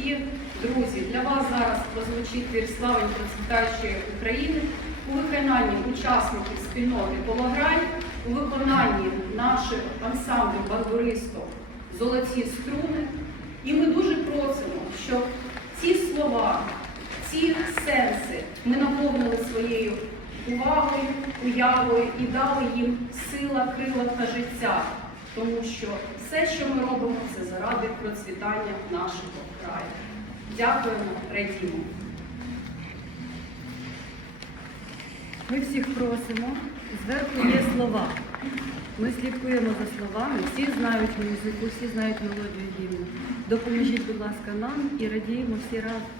дорогі друзі, для вас зараз прозвучить вір процвітаючої України у виконанні учасників спільноти Полограй, у виконанні наших ансамблів бандуристов Золоті струни. І ми дуже просимо, щоб ці слова, ці сенси ми наповнили своєю увагою, уявою і дали їм сила, крила та життя. Тому що все, що ми робимо, це заради процвітання нашого краю. Дякуємо, радімо. Ми всіх просимо, зверху є слова. Ми слідкуємо за словами, всі знають музику, всі знають мелодію гімну. Допоможіть, будь ласка, нам і радіємо всі разом.